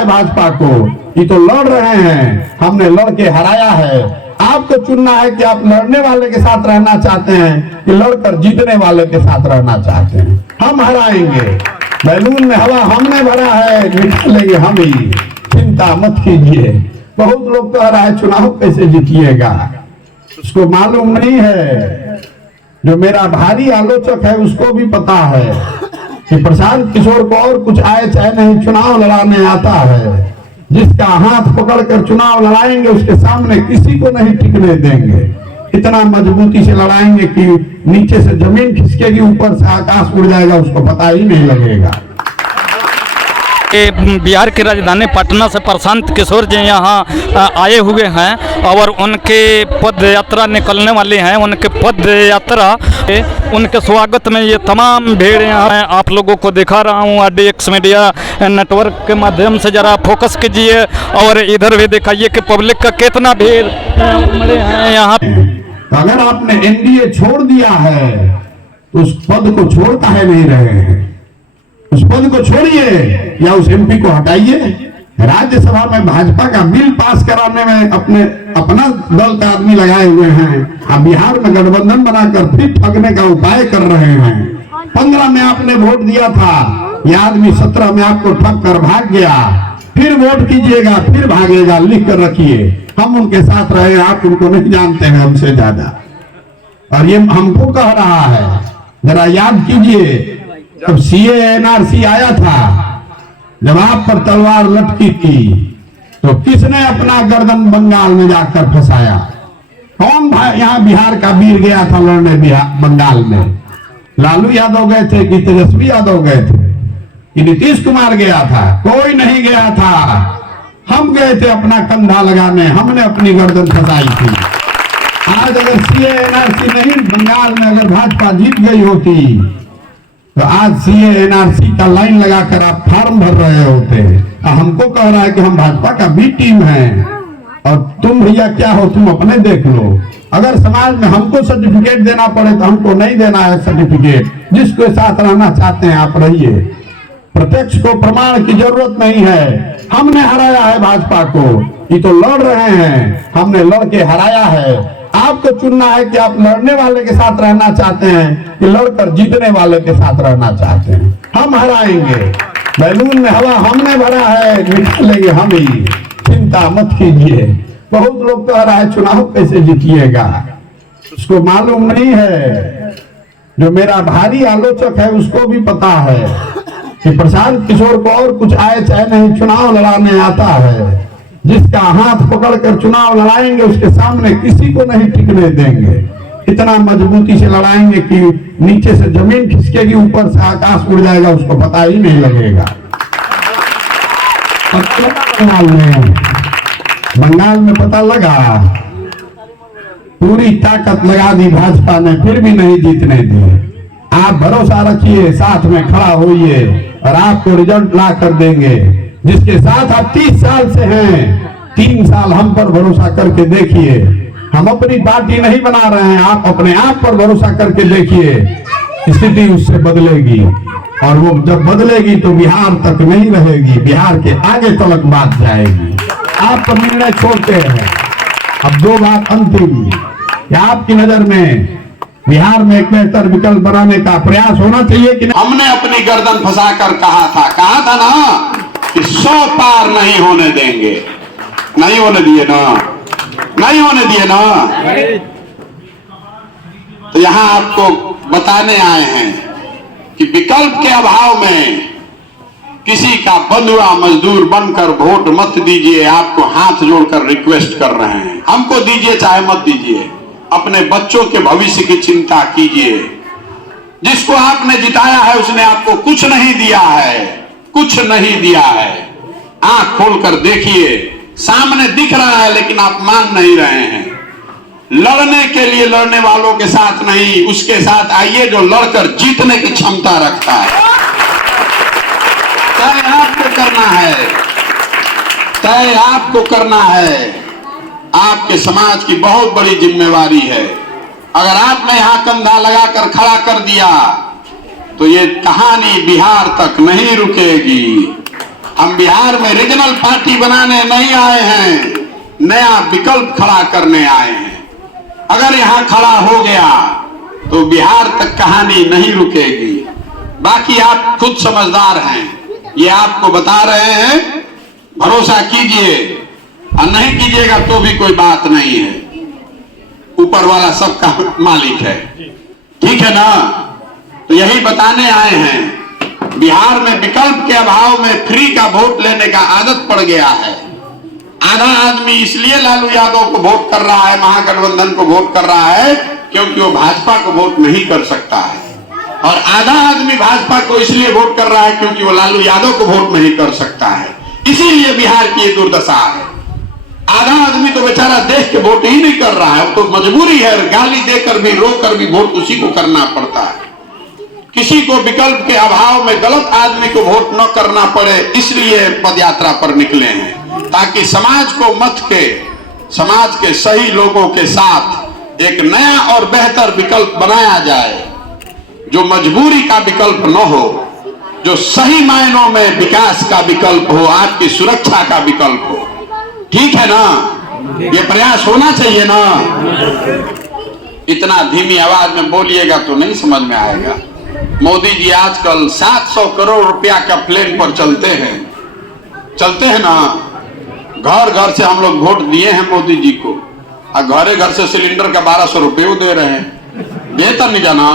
है भाजपा को, ये तो लड़ रहे हैं, हमने लड़के हराया है। आपको चुनना है कि आप लड़ने वाले के साथ रहना चाहते हैं कि लड़कर जीतने वाले के साथ रहना चाहते हैं। हम हराएंगे, बैलून में हवा हमने भरा है, निकालेंगे हम ही, चिंता मत कीजिए। बहुत लोग कह रहा है चुनाव कैसे जीतिएगा, उसको मालूम नहीं है। जो मेरा भारी आलोचक है उसको भी पता है कि प्रशांत किशोर को और कुछ आए चाहे नहीं, चुनाव लड़ाने आता है। जिसका हाथ पकड़कर चुनाव लड़ाएंगे उसके सामने किसी को नहीं टिकने देंगे। इतना मजबूती से लड़ाएंगे कि नीचे से जमीन खिसकेगी, ऊपर से आकाश उड़ जाएगा, उसको पता ही नहीं लगेगा। बिहार की राजधानी पटना से प्रशांत किशोर जी यहाँ आए हुए हैं और उनके पद यात्रा निकलने वाली हैं। उनके पद यात्रा उनके स्वागत में ये तमाम भीड़ यहाँ है। आप लोगों को दिखा रहा हूँ RDX मीडिया नेटवर्क के माध्यम से, जरा फोकस कीजिए और इधर भी दिखाइए कि पब्लिक का कितना भीड़ उमड़े हैं यहाँ। अगर आपने NDA छोड़ दिया है तो उस पद को छोड़ काहे नहीं रहे हैं? उस पद को छोड़िए या उस MP को हटाइए। राज्यसभा में भाजपा का बिल पास कराने में अपना दल का आदमी लगाए हुए हैं। आप बिहार में गठबंधन बनाकर फिर ठगने का उपाय कर रहे हैं। 15 में आपने वोट दिया था, यह आदमी 17 में आपको ठग कर भाग गया। फिर वोट कीजिएगा, फिर भागेगा, लिख कर रखिए। हम उनके साथ रहे, आप उनको नहीं जानते हैं हमसे ज्यादा। और ये हमको कह रहा है, जरा याद कीजिए जब CA NRC आया था, जब आप पर तलवार लटकी थी तो किसने अपना गर्दन बंगाल में जाकर फंसाया? कौन यहाँ बिहार का वीर गया था लड़ने बंगाल में? लालू यादव गए थे कि तेजस्वी यादव गए थे कि नीतीश कुमार गया था? कोई नहीं गया था। हम गए थे अपना कंधा लगाने, हमने अपनी गर्दन फंसाई थी। आज अगर CA NRC नहीं, बंगाल में अगर भाजपा जीत गई होती तो आज CA NRC का लाइन लगाकर आप फॉर्म भर रहे होते। हमको कह रहा है कि हम भाजपा का B टीम है और तुम भैया क्या हो, तुम अपने देख लो। अगर समाज में हमको सर्टिफिकेट देना पड़े तो हमको नहीं देना है सर्टिफिकेट। जिसके साथ रहना चाहते हैं आप रहिए, प्रत्यक्ष को प्रमाण की जरूरत नहीं है। हमने हराया है भाजपा को, ये तो लड़ रहे हैं, हमने लड़के हराया है। आपको चुनना है कि आप लड़ने वाले के साथ रहना चाहते हैं कि लड़कर जीतने वाले के साथ रहना चाहते हैं। हम हराएंगे, बैलून में हवा हमने भरा है, निकालेंगे हम ही, चिंता मत कीजिए। बहुत लोग कह रहा है चुनाव कैसे जीतिएगा, उसको मालूम नहीं है। जो मेरा भारी आलोचक है उसको भी पता है कि प्रशांत किशोर को और कुछ आए चाहे नहीं, चुनाव लड़ाने आता है। जिसका हाथ पकड़कर चुनाव लड़ाएंगे उसके सामने किसी को नहीं टिकने देंगे। इतना मजबूती से लड़ाएंगे कि नीचे से जमीन खिसकेगी, ऊपर से आकाश उड़ जाएगा, उसको पता ही नहीं लगेगा। बंगाल में पता लगा, पूरी ताकत लगा दी भाजपा ने, फिर भी नहीं जीतने दिए। आप भरोसा रखिए, साथ में खड़ा होइए और आपको रिजल्ट ला कर देंगे। जिसके साथ आप 30 साल से हैं, 3 साल हम पर भरोसा करके देखिए। हम अपनी पार्टी नहीं बना रहे हैं, आप अपने आप पर भरोसा करके देखिए, स्थिति उससे बदलेगी। और वो जब बदलेगी तो बिहार तक नहीं रहेगी, बिहार के आगे तक बात जाएगी। आप पर निर्णय छोड़ते हैं। अब 2 बात अंतिम, क्या आपकी नजर में बिहार में एक बेहतर विकल्प बनाने का प्रयास होना चाहिए कि नहीं? हमने अपनी गर्दन फंसा कर कहा था ना कि 100 पार नहीं होने देंगे। नहीं होने दिए ना, नहीं होने दिए ना। तो यहां आपको बताने आए हैं कि विकल्प के अभाव में किसी का बंधुआ मजदूर बनकर वोट मत दीजिए। आपको हाथ जोड़कर रिक्वेस्ट कर रहे हैं, हमको दीजिए चाहे मत दीजिए, अपने बच्चों के भविष्य की चिंता कीजिए। जिसको आपने जिताया है उसने आपको कुछ नहीं दिया है, कुछ नहीं दिया है। आंख खोलकर देखिए, सामने दिख रहा है लेकिन आप मान नहीं रहे हैं। लड़ने के लिए लड़ने वालों के साथ नहीं, उसके साथ आइए जो लड़कर जीतने की क्षमता रखता है। तय आपको करना है, तय आपको करना है। आपके समाज की बहुत बड़ी जिम्मेवारी है। अगर आपने यहां कंधा लगाकर खड़ा कर दिया तो ये कहानी बिहार तक नहीं रुकेगी। हम बिहार में रीजनल पार्टी बनाने नहीं आए हैं, नया विकल्प खड़ा करने आए हैं। अगर यहां खड़ा हो गया तो बिहार तक कहानी नहीं रुकेगी। बाकी आप खुद समझदार हैं, ये आपको बता रहे हैं, भरोसा कीजिए, और नहीं कीजिएगा तो भी कोई बात नहीं है, ऊपर वाला सबका मालिक है, ठीक है ना। तो यही बताने आए हैं, बिहार में विकल्प के अभाव में फ्री का वोट लेने का आदत पड़ गया है। आधा आदमी इसलिए लालू यादव को वोट कर रहा है, महागठबंधन को वोट कर रहा है, क्योंकि वो भाजपा को वोट नहीं कर सकता है, और आधा आदमी भाजपा को इसलिए वोट कर रहा है क्योंकि वो लालू यादव को वोट नहीं कर सकता है। इसीलिए बिहार की ये दुर्दशा है। आधा आदमी तो बेचारा देख के वोट ही नहीं कर रहा है, वो तो मजबूरी है, गाली देकर भी रोकर भी वोट उसी को करना पड़ता है। किसी को विकल्प के अभाव में गलत आदमी को वोट न करना पड़े, इसलिए पदयात्रा पर निकले हैं, ताकि समाज को मत के, समाज के सही लोगों के साथ एक नया और बेहतर विकल्प बनाया जाए, जो मजबूरी का विकल्प न हो, जो सही मायनों में विकास का विकल्प हो, आपकी सुरक्षा का विकल्प हो। ठीक है ना, ये प्रयास होना चाहिए ना। इतना धीमी आवाज में बोलिएगा तो नहीं समझ में आएगा। मोदी जी आजकल 700 करोड़ रुपया का प्लेन पर चलते हैं ना। घर घर से हम लोग वोट दिए हैं मोदी जी को, और घरे घर से सिलेंडर का 1200 रुपये दे रहे हैं, देता नहीं जाना।